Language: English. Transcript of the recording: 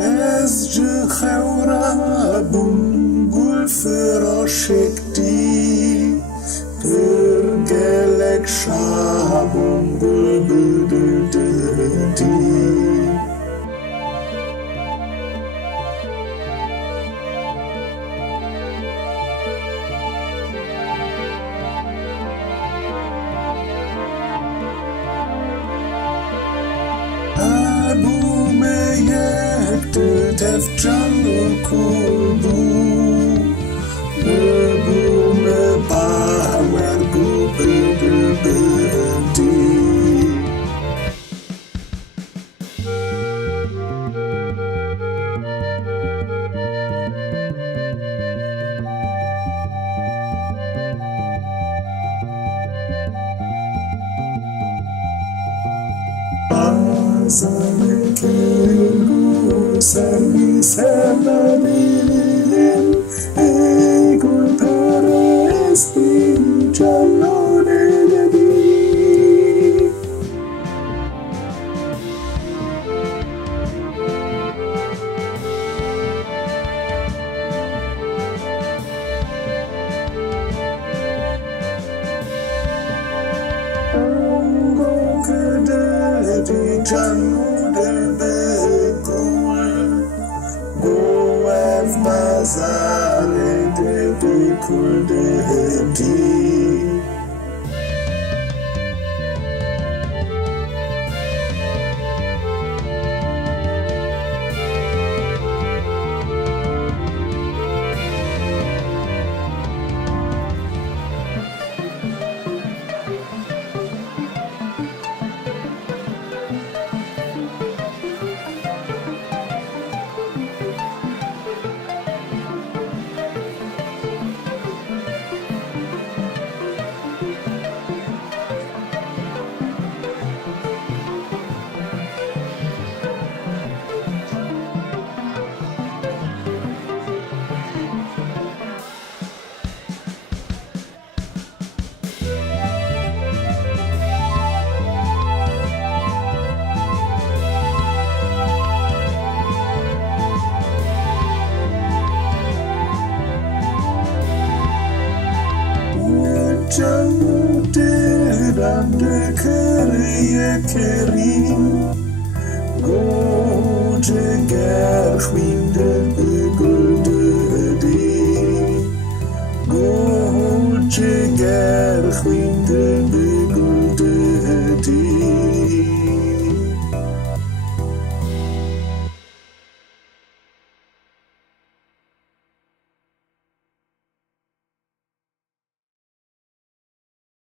Ez ji xewra bûm gul firoşekdî pir gelek şah bûm gul bidididî Tefcan kulbu Bülbüme bamer bu bülbüldi Azam kelgu Seni sevmedim Ey gül perestim Canlar eyledim Ongo kededi canlar Nazare de kulde Canım derinde keriye kerim Goce gerhwinde begüldedi Goce gerhwinde